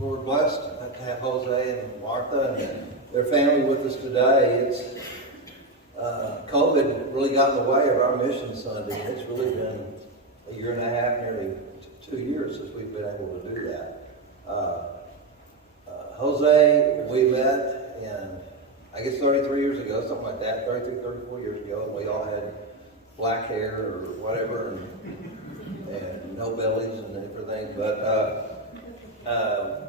We're blessed to have Jose and Martha and their family with us today. It's COVID really got in the way of our mission Sunday. It's really been a year and a half, nearly 2 years since we've been able to do that. Jose, we met in, I guess 33 years ago, something like that, 33, 34 years ago, and we all had black hair or whatever, and no bellies and everything, but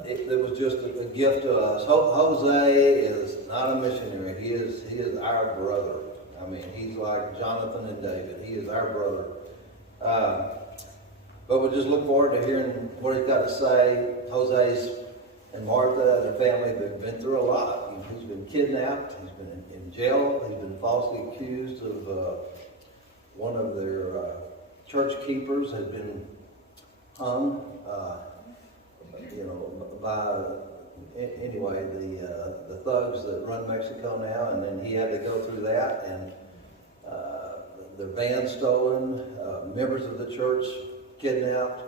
it was just a gift to us. Jose is not a missionary. He is our brother. I mean, he's like Jonathan and David. He is our brother. But we just look forward to hearing what he's got to say. Jose's and Martha and their family have been through a lot. He's been kidnapped. He's been in jail. He's been falsely accused of one of their church keepers had been hung. Anyway, the thugs that run Mexico now, and then he had to go through that, and their van stolen, members of the church kidnapped,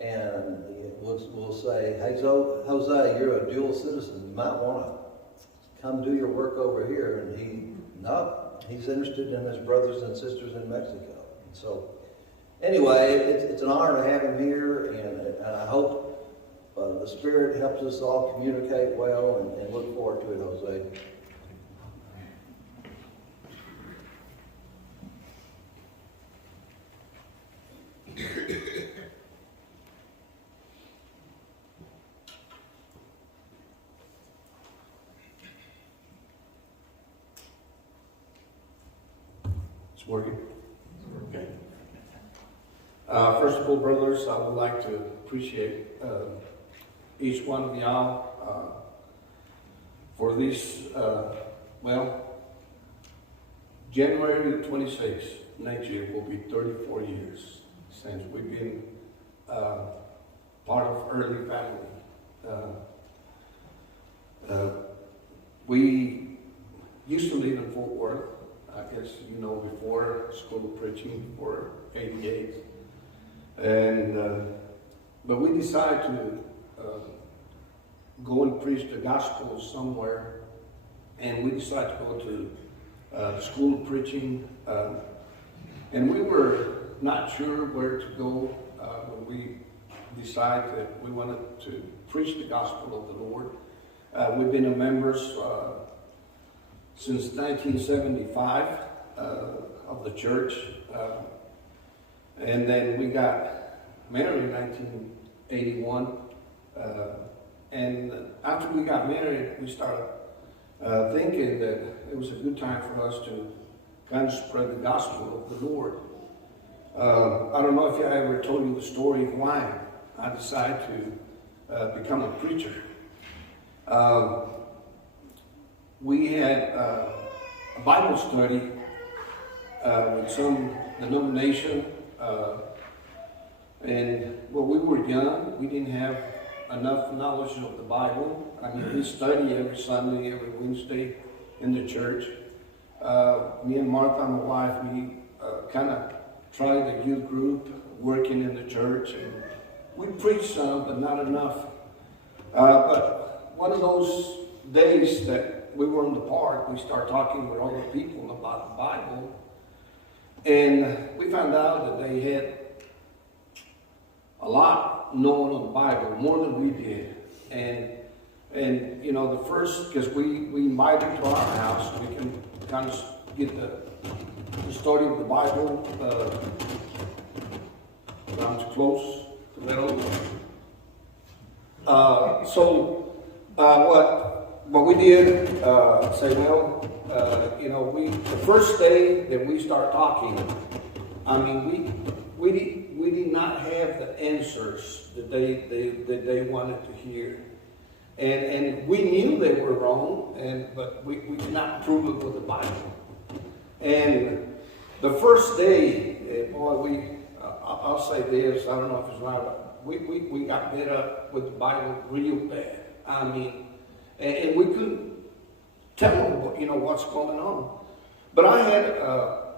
and we'll say, hey, Jose, you're a dual citizen. You might want to come do your work over here. And he's interested in his brothers and sisters in Mexico. And so, anyway, it's an honor to have him here, and I hope the Spirit helps us all communicate well, and look forward to it, Jose. It's working? Okay. First of all, brothers, I would like to appreciate each one of y'all for this, January 26th, next year will be 34 years since we've been part of early family. We used to live in Fort Worth, I guess you know, before School of Preaching for 88. But we decided to go and preach the gospel somewhere, and we decided to go to School of Preaching, and we were not sure where to go when we decided that we wanted to preach the gospel of the Lord. We've been members since 1975 of the church, and then we got married in 1981. And after we got married, we started thinking that it was a good time for us to kind of spread the gospel of the Lord. I don't know if I ever told you the story of why I decided to become a preacher. We had a Bible study with some denomination, and when we were young, we didn't have enough knowledge of the Bible. I mean, we study every Sunday, every Wednesday in the church. Me and Martha, my wife, we kind of tried the youth group, working in the church, and we preached some, but not enough. But one of those days that we were in the park, we started talking with other people about the Bible, and we found out that they had a lot known of the Bible, more than we did. And you know, the first, because we invited to our house, we can kind of get the story of the Bible down to close, a little. What we did, say, the first day that we start talking, I mean, we did not have the answers that they wanted to hear, and we knew they were wrong, but we could not prove it with the Bible. And the first day, I'll say this, I don't know if it's right, but we got bit up with the Bible real bad. I mean, and we couldn't tell them what's going on. But I had,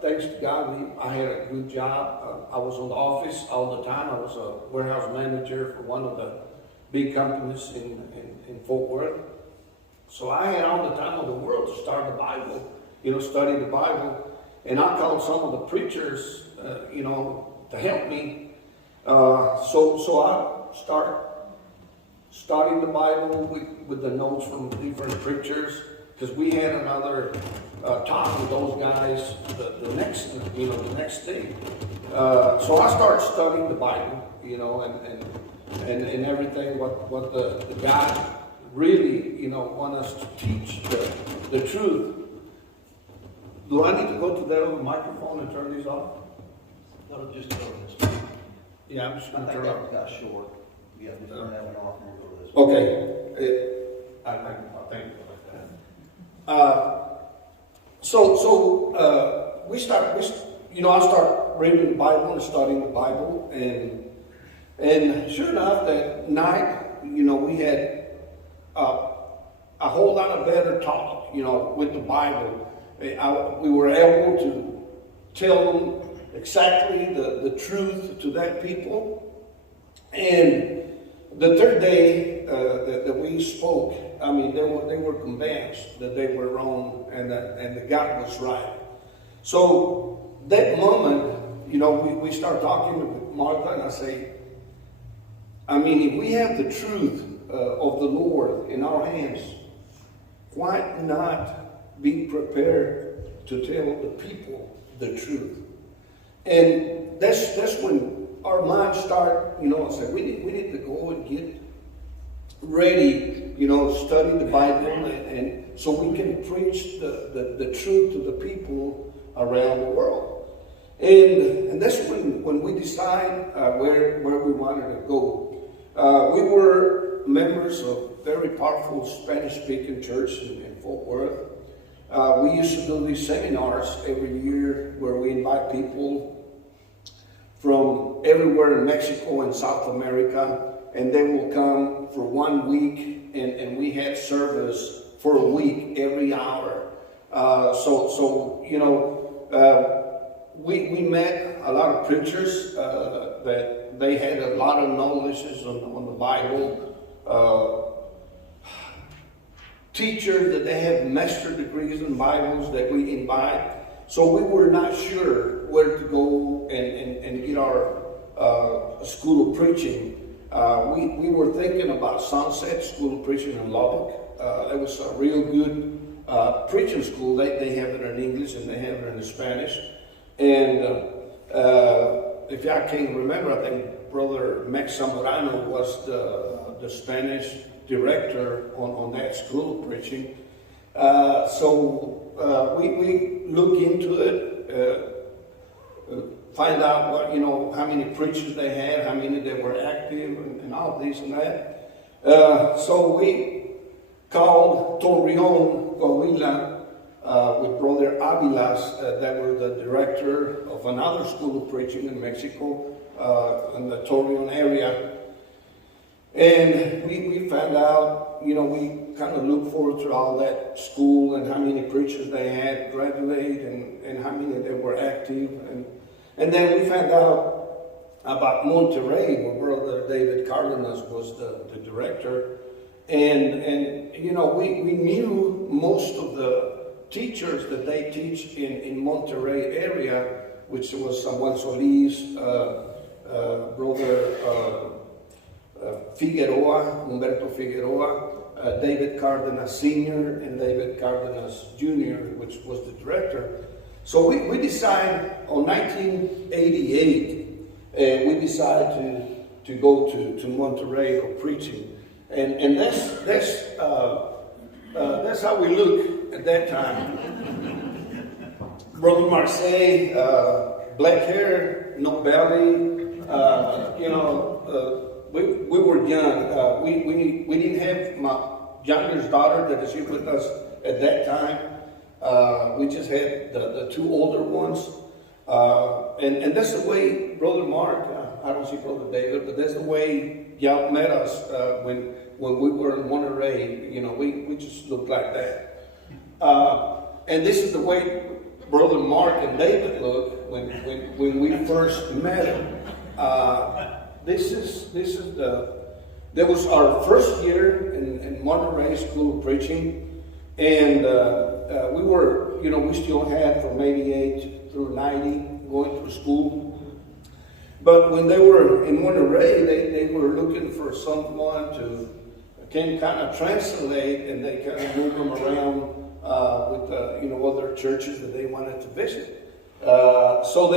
thanks to God, I had a good job. I was in the office all the time. I was a warehouse manager for one of the big companies in Fort Worth. So I had all the time in the world to start the Bible, study the Bible. And I called some of the preachers, to help me. So I start studying the Bible with the notes from different preachers, because we had another talk with those guys the next day. So I started studying the Bible, and everything what the God really want us to teach the truth. Do I need to go to that other microphone and turn these off? No, just go this way. Yeah, I'm just I going to think turn that off. got short. Yeah, just turn that one off and we'll go this way. Okay. I think so I start reading the Bible and studying the Bible, and sure enough, that night, we had a whole lot of better talk, with the Bible. We were able to tell them exactly the truth to that people. And the third day that we spoke, they were convinced that they were wrong and that God was right. So that moment, we start talking with Martha, and I say, if we have the truth of the Lord in our hands, why not be prepared to tell the people the truth? And that's when our minds start, say we need to go and get ready, study the Bible, and so we can preach the truth to the people around the world. And that's when we decide where we wanted to go. We were members of a very powerful Spanish-speaking church in Fort Worth. We used to do these seminars every year where we invite people from everywhere in Mexico and South America, and they will come for 1 week, and we had service for a week every hour. We met a lot of preachers that they had a lot of knowledge on the Bible. Teachers that they have master degrees in Bibles that we invite. So we were not sure where to go and get our school of preaching. We were thinking about Sunset School of Preaching in Lubbock. It was a real good preaching school. They have it in English and they have it in Spanish. And if I can remember, I think Brother Max Zamorano was the Spanish director on that school of preaching. So we look into it, find out what, how many preachers they had, how many they were active, and all this and that. So we called Torreon, Coahuila, with Brother Avilas, that was the director of another school of preaching in Mexico, in the Torreon area. And we found out, we kind of looked forward to all that school and how many preachers they had graduate and how many they were active. And then we found out about Monterrey, where Brother David Cardenas was the director. And we knew most of the teachers that they teach in Monterrey area, which was Samuel Solis, Brother Figueroa, Humberto Figueroa, David Cardenas Sr. and David Cardenas Jr., which was the director. So we decided on 1988, we decided to go to Monterrey for preaching. And that's how we look at that time. Brother Marseille, black hair, no belly, we were young. We didn't have my youngest daughter that is here with us at that time. We just had the two older ones. And that's the way Brother Mark, I don't see Brother David, but that's the way y'all met us when we were in Monterrey. We just looked like that. And this is the way Brother Mark and David looked when we first met him. This is That was our first year in Monterey School of Preaching, and we were, we still had from 88 through 90 going through school. But when they were in Monterey, they were looking for someone to can kind of translate, and they kind of move them around with other churches that they wanted to visit. So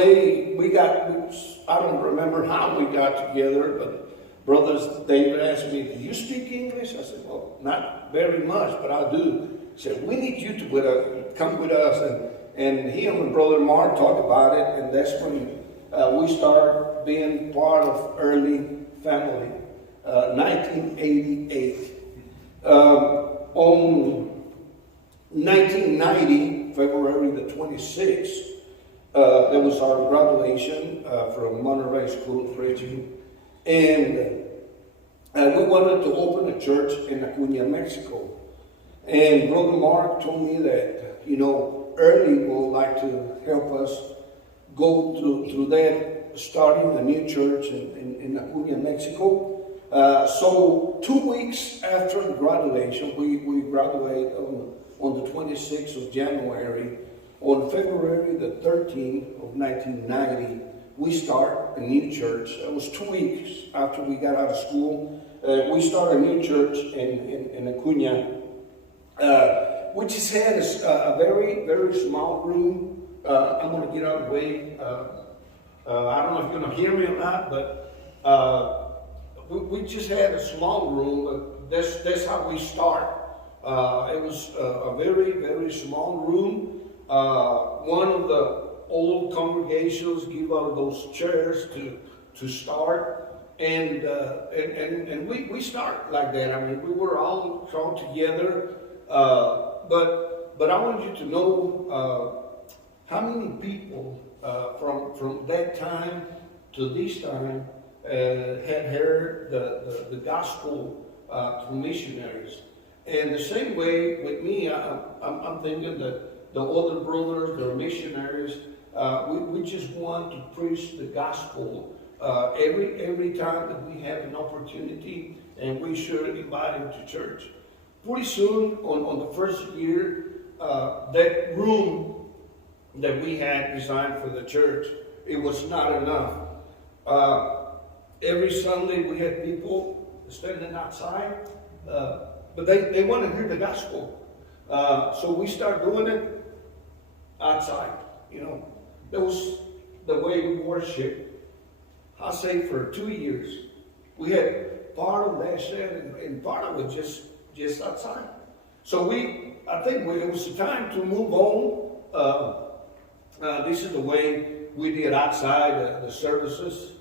I don't remember how we got together, but brothers David asked me, "Do you speak English?" I said, "Well, not very much, but I do." He said, "We need you to come with us," and he and my brother Mark talked about it, and that's when we started being part of early family. 1988. On 1990, February the 26th, that was our graduation from Monterey School of Preaching, and we wanted to open a church in Acuna, Mexico. And Brother Mark told me that, early would like to help us go through that, starting a new church in Acuna, Mexico. So 2 weeks after graduation, we graduated on the 26th of January. On February the 13th of 1990, we start a new church. It was 2 weeks after we got out of school. We started a new church in Acuna. We just had a very, very small room. I'm going to get out of the way. I don't know if you're going to hear me or not, but we just had a small room, but that's how we start. It was a very, very small room. One of the old congregations gave out those chairs to start, and we start like that. I mean, we were all together, but I want you to know how many people from that time to this time had heard the gospel through missionaries. And the same way with me, I'm thinking that the other brothers, the missionaries, we just want to preach the gospel every time that we have an opportunity, and we should invite them to church. Pretty soon, on the first year, that room that we had designed for the church, it was not enough. Every Sunday we had people standing outside, but they want to hear the gospel. So we started doing it outside. That was the way we worship. I'll say for 2 years. We had part of that shed and part of it just outside. So I think it was time to move on. This is the way we did outside the services.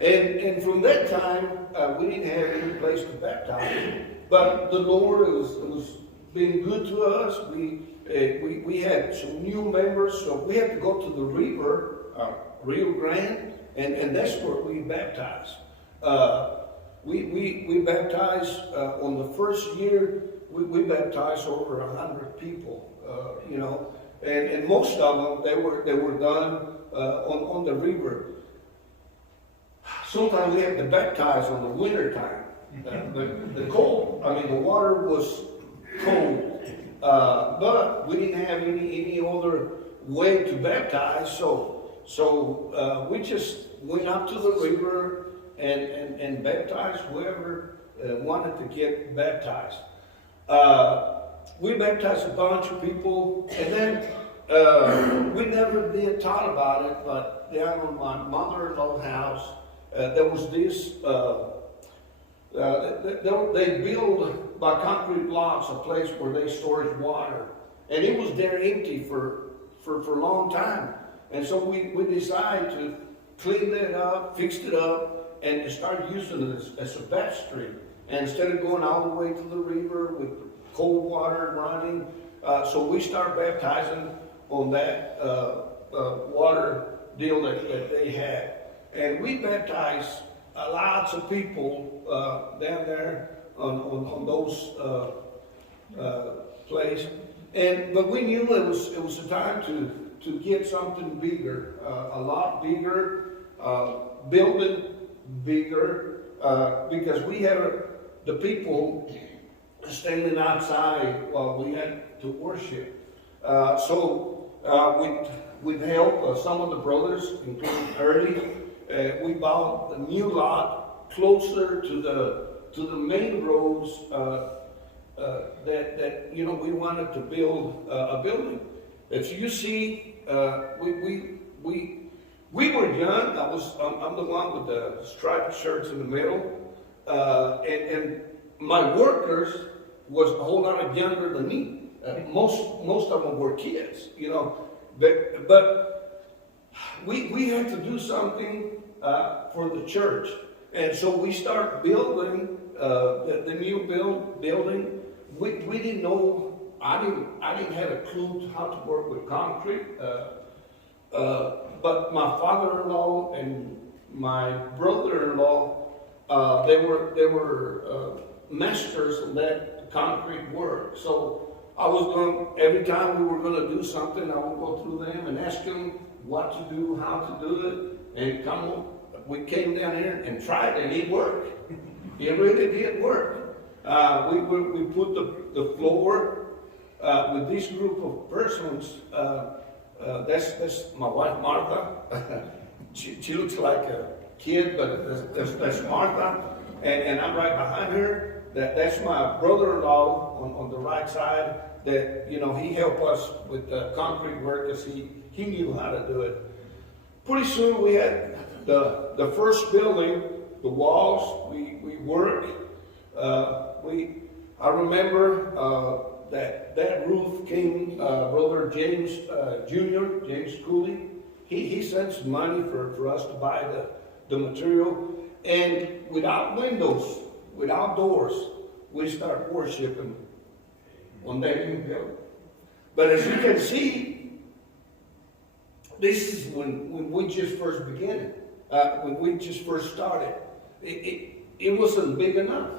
And from that time, we didn't have any place to baptize. But the Lord was being good to us. We had some new members, so we had to go to the river, Rio Grande, and that's where we baptized. We baptized on the first year. We baptized over 100 people. And most of them they were done on the river. Sometimes we had to baptize on the winter time. The water was cold, but we didn't have any other way to baptize. So we just went up to the river and baptized whoever wanted to get baptized. We baptized a bunch of people, and then we never been taught about it, but down on my mother-in-law's house, there was this, they built by concrete blocks a place where they stored water. And it was there empty for a long time. And so we decided to clean that up, fix it up, and start using it as a baptistry. And instead of going all the way to the river with cold water running, so we started baptizing on that water deal that they had. And we baptized lots of people down there on those places. But we knew it was a time to get something bigger, a lot bigger, building bigger. because we had the people standing outside while we had to worship. With help of some of the brothers, including Early, we bought a new lot closer to the main roads that we wanted to build a building. As you see, we were young. I'm the one with the striped shirts in the middle, and my workers was a whole lot younger than me. Most of them were kids, but we had to do something for the church, and so we start building the new building. We didn't know. I didn't have a clue how to work with concrete. But my father-in-law and my brother-in-law, they were masters in that concrete work. So I was going, every time we were going to do something, I would go through them and ask them what to do, how to do it, and we came down here and tried, and it worked. It really did work. We put the floor with this group of persons. That's my wife Martha. She looks like a kid, but that's Martha, and I'm right behind her. That's my brother-in-law on the right side. That he helped us with the concrete work because he knew how to do it. Pretty soon we had the first building, the walls. We worked. I remember that roof came, Brother James Jr., James Cooley, he sent some money for us to buy the material. And without windows, without doors, we start worshiping on that new building. But as you can see, this is when we just first began, when we just first started. It wasn't big enough.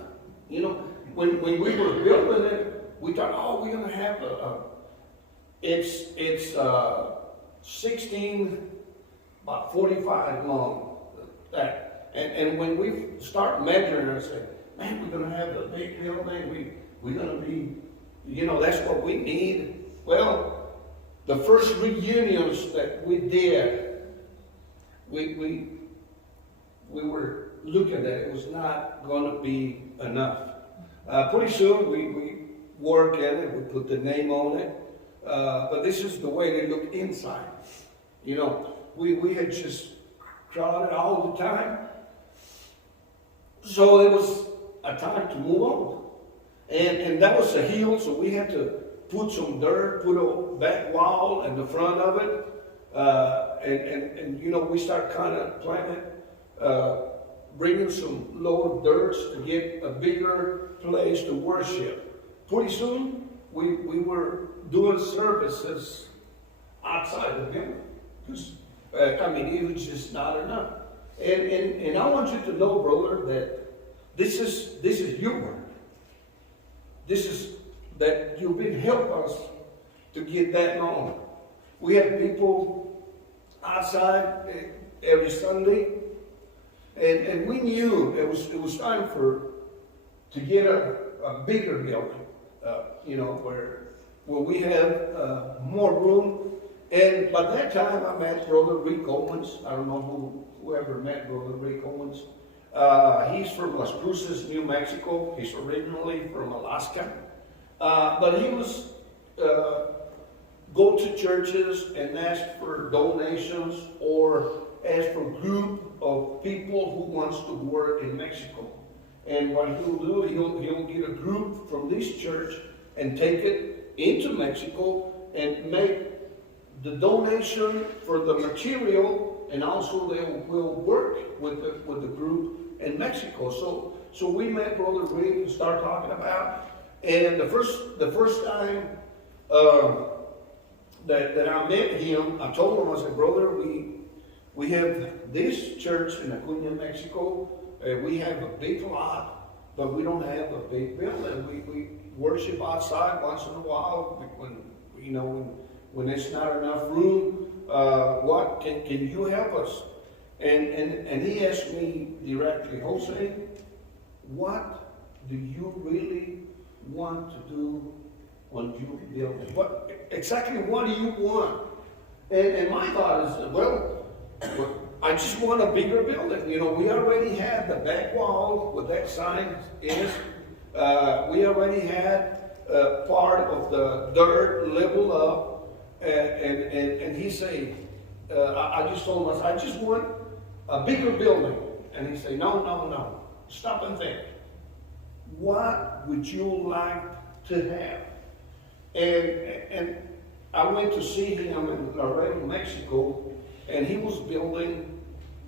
When we were building it, we thought, we're going to have it's 16 by 45 long. And when we start measuring it, I say, man, we're going to have a big building. We're going to be, that's what we need. Well, the first reunions that we did, we were looking at it. It was not going to be enough. Pretty soon we work at it. We put the name on it. But this is the way they look inside. We had just crowded all the time. So it was a time to move on. And that was a hill, so we had to put some dirt, put a back wall in the front of it. And we start kind of planning, bringing some load of dirt to get a bigger place to worship. Pretty soon, we were doing services outside the building. Because, it was just not enough. And I want you to know, brother, that this is your work. This is that you've been helping us to get that long. We had people outside every Sunday, and we knew it was time to get a bigger building, where we have more room. And by that time, I met Brother Rick Owens. I don't know whoever met Brother Rick Owens. He's from Las Cruces, New Mexico. He's originally from Alaska. But he was go to churches and ask for donations or ask for a group of people who wants to work in Mexico. And what he'll do, he'll get a group from this church and take it into Mexico and make the donation for the material, and also they will work with the group in Mexico. So we met Brother Rick and started talking about, and the first time that I met him, I told him, I said, brother, we have this church in Acuna, Mexico. We have a big lot, but we don't have a big building. We worship outside once in a while when there's not enough room. What can you help us? And he asked me directly, Jose, what do you really want to do on your building? Exactly what do you want? And my thought is, well, I just want a bigger building. You know, we already had the back wall where that sign is. We already had part of the dirt leveled up. And he said, I just told him, I just want a bigger building. And he said, no. Stop and think. What would you like to have? And I went to see him in Laredo, Mexico, and he was building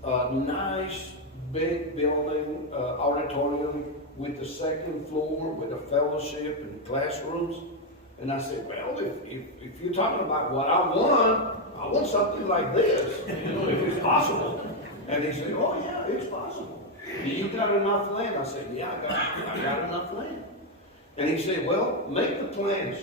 a nice big building, auditorium with the second floor, with a fellowship and classrooms. And I said, well, if you're talking about what I want something like this, you know, if it's possible. And he said, oh yeah, it's possible. You got enough land? I said, yeah, I got enough land. And he said, well, make the plans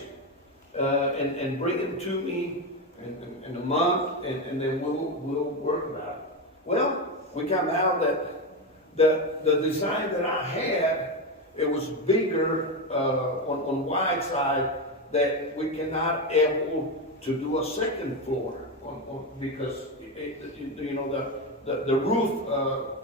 and bring them to me in a month, and then we'll work about it. Well, we come out that the design that I had, it was bigger on wide side, that we cannot able to do a second floor because you know the roof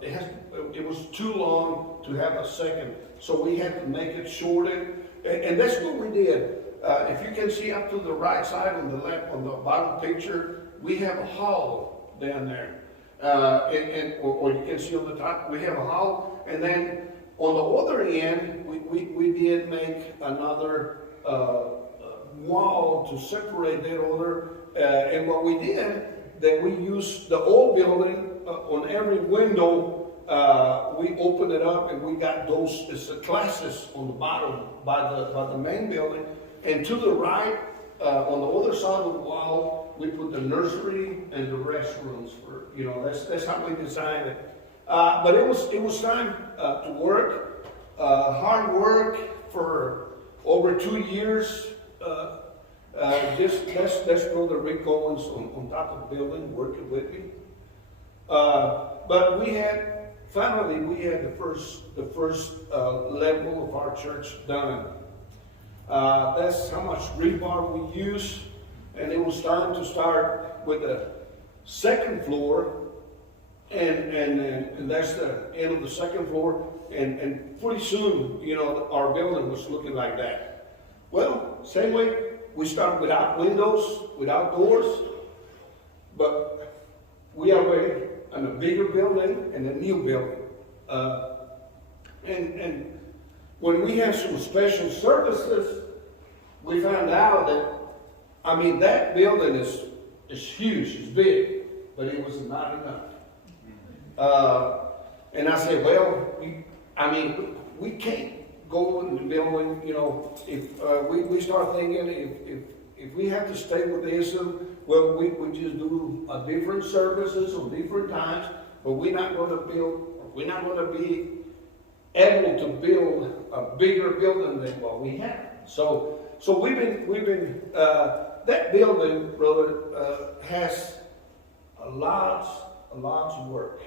it was too long to have a second, so we had to make it shorter, and that's what we did. If you can see up to the right side on the left, on the bottom picture, we have a hall down there. Or you can see on the top, we have a hall. And then on the other end, we did make another wall to separate that other. And what we did, that we used the old building on every window. We opened it up and we got those classes on the bottom by the main building. And to the right, on the other side of the wall, we put the nursery and the restrooms for, you know, that's how we designed it. But it was time to work, hard work for over 2 years. That's Brother Rick Owens on top of the building working with me. But we had the first level of our church done. That's how much rebar we use, and it was time to start with the second floor, and that's the end of the second floor, and pretty soon, you know, our building was looking like that. Well, same way, we started without windows, without doors, but we are ready in a bigger building and a new building. And when we had some special services, we found out that, I mean, that building is huge, it's big, but it was not enough. And I said, well, we can't go in the building, you know, if we start thinking if we have to stay with this, well, we just do different services on different times, but we're not going to be able to build a bigger building than what we have. So we've been that building, brother, has a lot of work.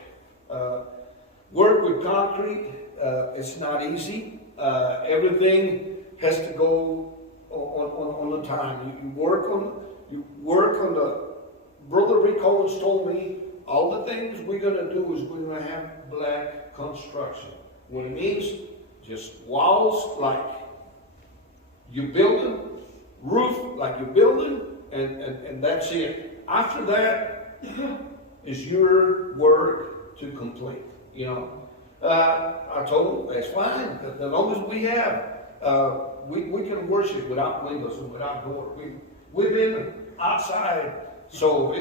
Work with concrete, it's not easy. Everything has to go on the time. You work on the. Brother Rick Owens told me all the things we're going to do is we're going to have black construction. What it means, just walls like you building, roof like you building, and that's it. After that is your work to complete. You know, I told him that's fine. As long as we have, we can worship without windows and without doors. We've been outside, so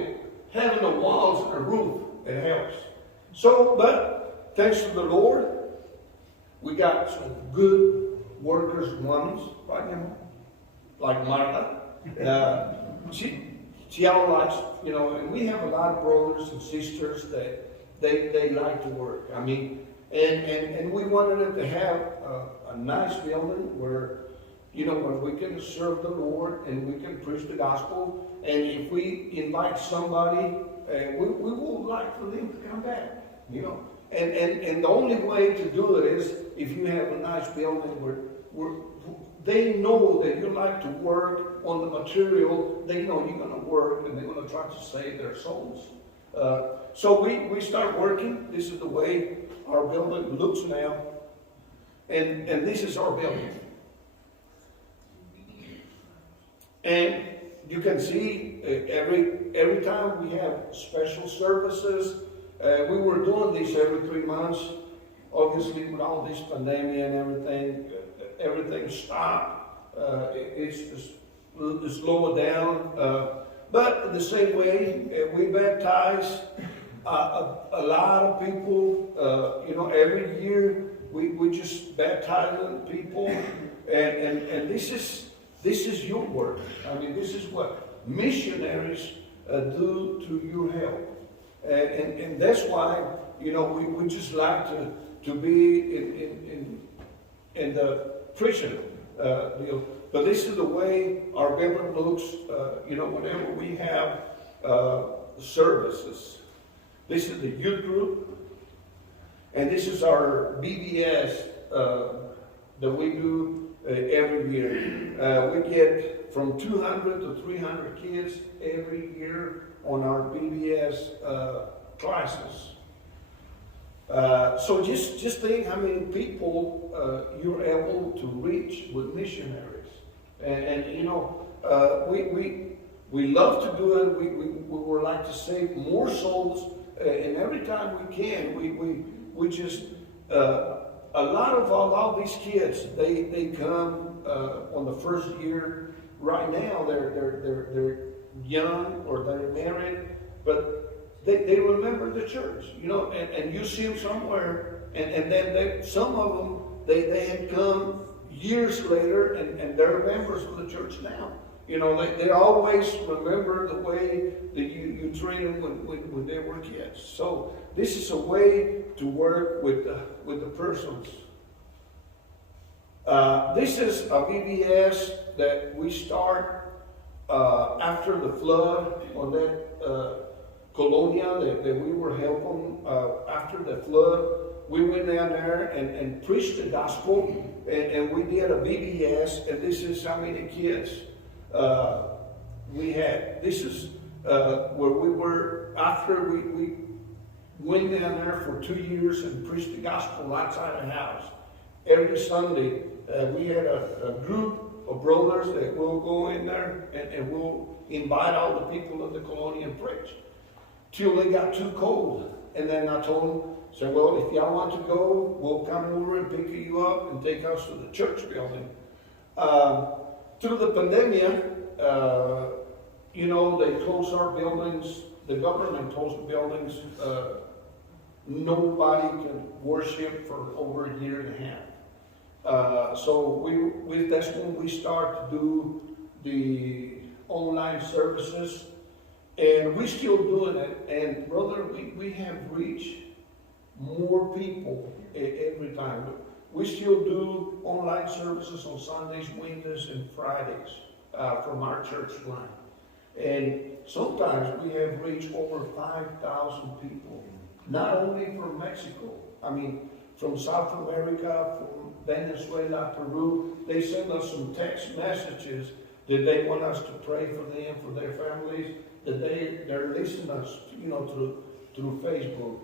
having the walls and a roof, it helps. So, but thanks to the Lord, we got some good workers, women, like Martha. She all likes, you know, and we have a lot of brothers and sisters that they like to work. I mean, and we wanted them to have a nice building where, you know, where we can serve the Lord and we can preach the gospel. And if we invite somebody we would like for them to come back, you know. And the only way to do it is if you have a nice building where they know that you like to work on the material, they know you're going to work and they're going to try to save their souls. So we start working. This is the way our building looks now. And this is our building. And you can see every time we have special services. We were doing this every 3 months. Obviously, with all this pandemic and everything stopped. It's slowed down. But the same way, we baptize a lot of people. You know, every year we just baptizing people, and this is your work. I mean, this is what missionaries do to your help. And that's why, you know, we just like to be in the prison deal. But this is the way our building looks, you know, whenever we have services. This is the youth group, and this is our BBS that we do every year. We get from 200 to 300 kids every year on our BBS classes. So just think how many people you're able to reach with missionaries. And you know, we love to do it. We would like to save more souls, and every time we can, we just a lot of all these kids they come on the first year. Right now they're young or they're married, but they remember the church, you know, and you see them somewhere, and then some of them they had come years later, and they're members of the church now. You know, they always remember the way that you trained them when they were kids. So this is a way to work with the persons. This is a VBS that we start after the flood on that colonia that we were helping after the flood. We went down there and preached the gospel, and we did a VBS, and this is how many kids we had. This is where we were after we went down there for 2 years and preached the gospel outside the house. Every Sunday, we had a group of brothers that will go in there and we'll invite all the people of the colonia and preach. Till they got too cold. And then I told them, said, well, if y'all want to go, we'll come over and pick you up and take us to the church building. Through the pandemic, you know, they closed our buildings. The government closed the buildings. Nobody can worship for over a year and a half. So that's when we start to do the online services. And we're still doing it. And brother, we have reached more people every time. We still do online services on Sundays, Wednesdays, and Fridays from our church line. And sometimes we have reached over 5,000 people, not only from Mexico. I mean, from South America, from Venezuela, Peru. They send us some text messages that they want us to pray for them, for their families, that they're listening to us, you know, through Facebook.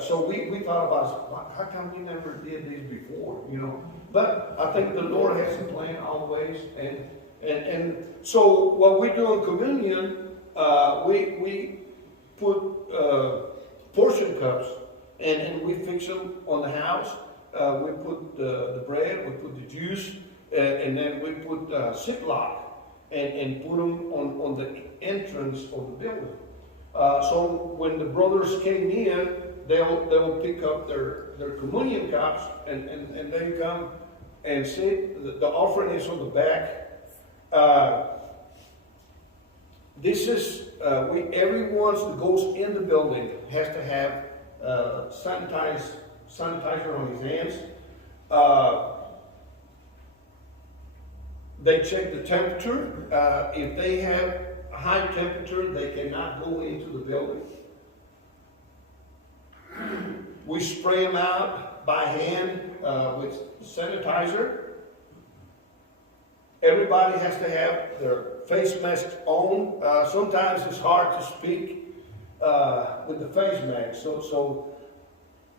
So we thought about, how come we never did this before, you know? But I think the Lord has a plan always. And so what we do in communion, we put portion cups and we fix them on the house. We put the bread, we put the juice, and then we put Ziploc and put them on the entrance of the building. So when the brothers came in, they'll pick up their communion cups and then come and sit. The offering is on the back. This is everyone that goes in the building has to have sanitizer on his hands. They check the temperature. If they have high temperature, they cannot go into the building. We spray them out by hand with sanitizer. Everybody has to have their face masks on. Sometimes it's hard to speak with the face mask. So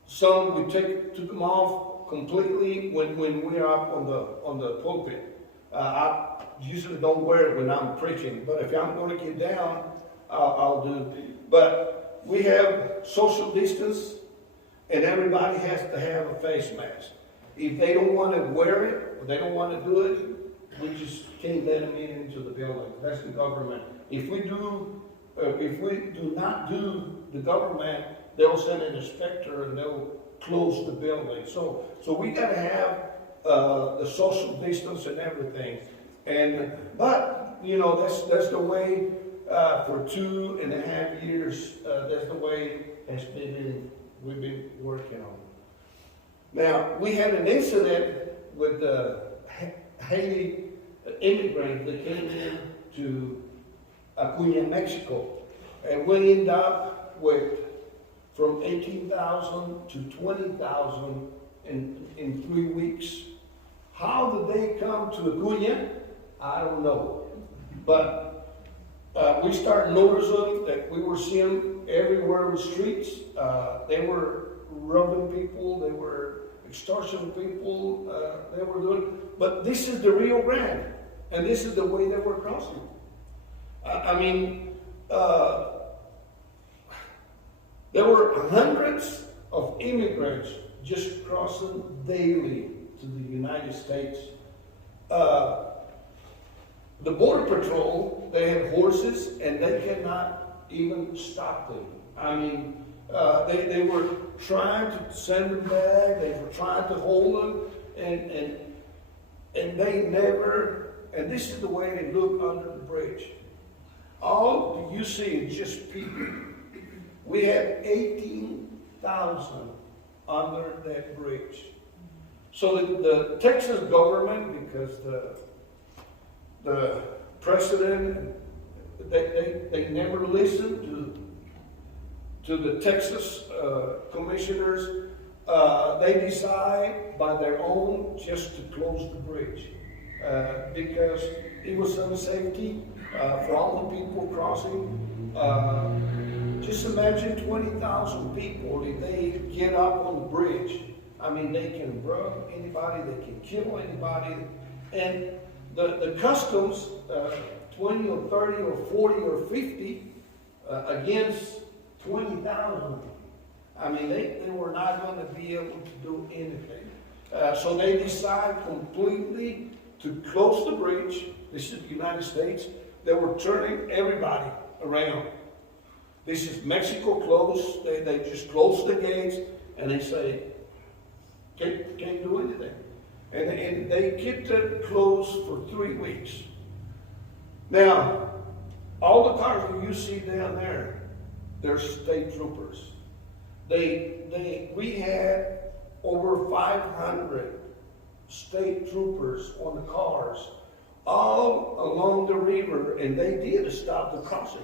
some we took them off completely when we're up on the pulpit. I usually don't wear it when I'm preaching, but if I'm going to get down, I'll do. But we have social distance, and everybody has to have a face mask. If they don't want to wear it, or they don't want to do it, we just can't let them into the building. That's the government. If we do not do the government, they'll send an inspector and they'll close the building. So we got to have the social distance and everything. But you know, that's the way for 2.5 years. That's the way we've been working on. Now we had an incident with the Haiti immigrant that came in to Acuna, Mexico, and we ended up with from 18,000 to 20,000 in 3 weeks. How did they come to Acuna? I don't know. But we started noticing that we were seeing everywhere in the streets. They were robbing people, they were extortion people, they were doing. But this is the Rio Grande, and this is the way they were crossing. I mean, there were hundreds of immigrants just crossing daily to the United States. The Border Patrol, they have horses, and they cannot even stop them. I mean, they were trying to send them back, they were trying to hold them, and they never, and this is the way they look under the bridge. All you see is just people. We had 18,000 under that bridge. So the Texas government, because the president, they never listened to the Texas commissioners. They decide by their own just to close the bridge because it was unsafety for all the people crossing. Just imagine 20,000 people, if they get up on the bridge. I mean, they can rob anybody, they can kill anybody. And the customs, 20 or 30 or 40 or 50 against 20,000. I mean, they were not going to be able to do anything. So they decide completely to close the bridge. This is the United States. They were turning everybody around. This is Mexico closed. They just close the gates and they say, can't do anything. And they kept it closed for 3 weeks. Now, all the cars that you see down there, they're state troopers. We had over 500 state troopers on the cars all along the river, and they did stop the crossing.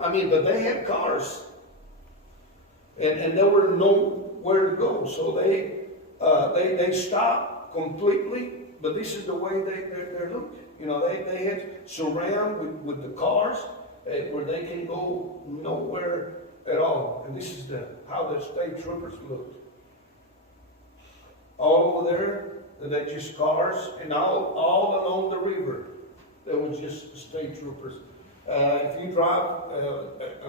I mean, but they had cars, and there were nowhere to go, so they stopped completely. But this is the way they look. You know, they had surround with the cars where they can go nowhere at all. And this is how the state troopers looked. All over there, they just cars, and all along the river, there was just state troopers. If you drive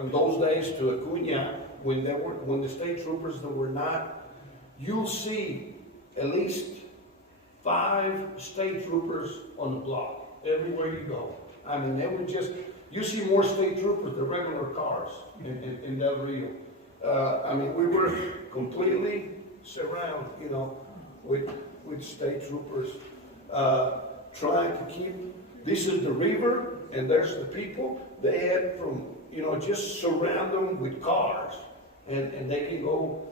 in those days to Acuna, when the state troopers that were not, you'll see at least 5 state troopers on the block everywhere you go. I mean, they would just, you see more state troopers than regular cars in Del Rio. I mean, we were completely surrounded, you know, with state troopers trying to keep. This is the river, and there's the people. They had just surround them with cars, and they can go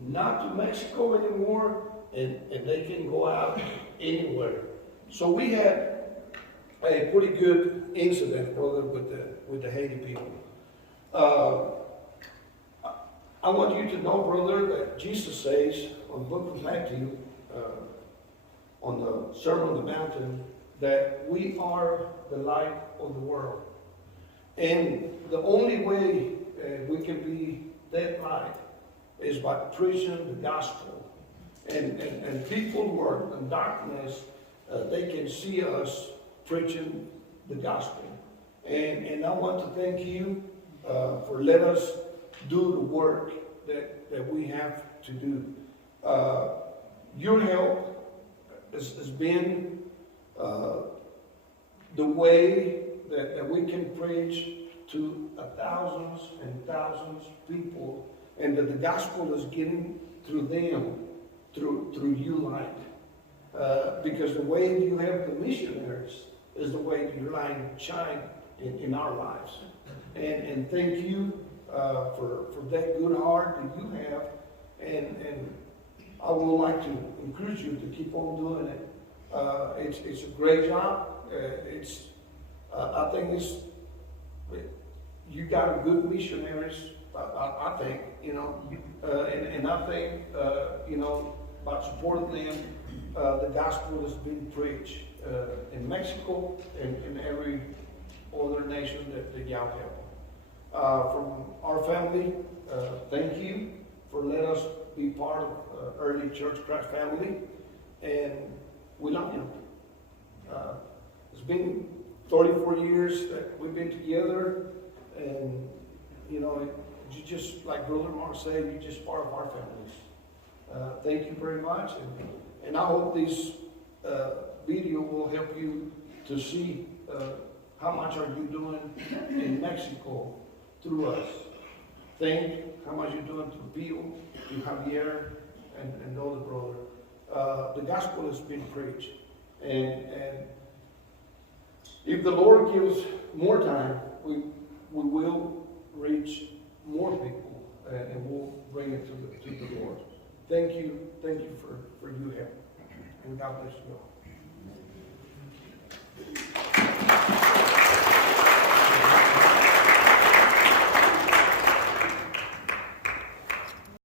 not to Mexico anymore, and they can go out anywhere. So we had a pretty good incident, brother, with the Haiti people. I want you to know, brother, that Jesus says on the book of Matthew, on the Sermon on the Mountain, that we are the light of the world. And the only way we can be that light is by preaching the gospel. And people who are in darkness, they can see us preaching the gospel. And I want to thank you for letting us do the work that we have to do. Your help has been the way that we can preach to thousands and thousands of people, and that the gospel is getting through them, through you light. Because the way you have the missionaries is the way your light shine in our lives. And thank you for that good heart that you have, and I would like to encourage you to keep on doing it. It's a great job. I think you got good missionaries. I think, and I think, by supporting them, the gospel is being preached in Mexico and in every other nation that y'all help. From our family, thank you for letting us be part of early Church Christ family, and we love you. It's been 34 years that we've been together, and you just, like Brother Mark said, you're just part of our families. Thank you very much, and I hope this video will help you to see how much are you doing in Mexico through us. Think how much you're doing to Bill, to Javier, and the other brother. The gospel has been preached, and if the Lord gives more time, we will reach more people, and we'll bring it to the Lord. Thank you for your help, and God bless you all.